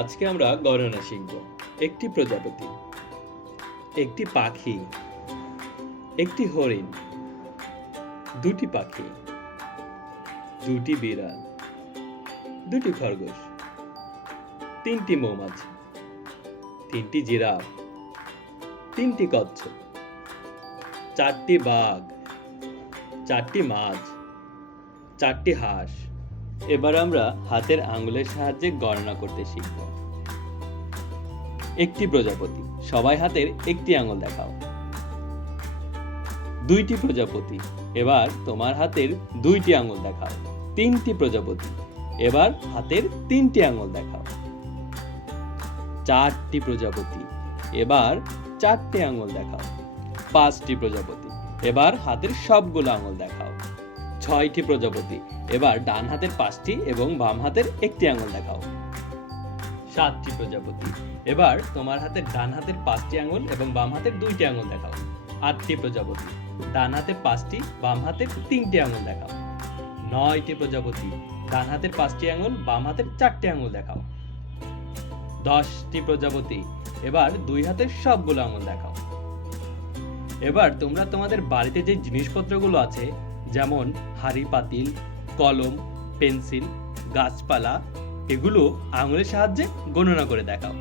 আজকে আমরা গণনা শিখব। একটি প্রজাপতি, একটি পাখি, একটি হরিণ, দুটি পাখি, দুটি বিড়াল, দুটি খরগোশ, তিনটি মৌমাছি, তিনটি জিরাফ, তিনটি কচ্ছপ, চারটি বাঘ, চারটি মাছ, চারটি হাঁস। এবার আমরা হাতের আঙ্গুলের সাহায্যে গণনা করতে শিখব। একটি প্রজাপতি, সবাই হাতের একটি আঙ্গুল দেখাও। দুইটি প্রজাপতি, এবার তোমার হাতের দুইটি আঙ্গুল দেখাও। তিনটি প্রজাপতি, এবার হাতের তিনটি আঙ্গুল দেখাও। চারটি প্রজাপতি, এবার চারটি আঙ্গুল দেখাও। পাঁচটি প্রজাপতি, এবার হাতের সবগুলো আঙ্গুল দেখাও। ছয়টি প্রজাপতি, এবার ডান হাতের পাঁচটি এবং বাম হাতের একটি আঙ্গুল দেখাও। সাতটি প্রজাপতি, এবার তোমার হাতের ডান হাতের পাঁচটি আঙ্গুল এবং বাম হাতের দুইটি আঙ্গুল দেখাও। আটটি প্রজাপতি, ডান হাতের পাঁচটি, বাম হাতের তিনটি আঙ্গুল দেখাও। নয়টি প্রজাপতি, ডান হাতের পাঁচটি আঙ্গুল, বাম হাতের চারটি আঙ্গুল দেখাও। 10টি প্রজাপতি, এবার দুই হাতের সবগুলো আঙ্গুল দেখাও। এবার তোমরা তোমাদের বাড়িতে যে জিনিসপত্রগুলো আছে, যেমন হাঁড়ি পাতিল, কলম, পেন্সিল, গাছপালা, এগুলো আঙুলের সাহায্যে গণনা করে দেখাও।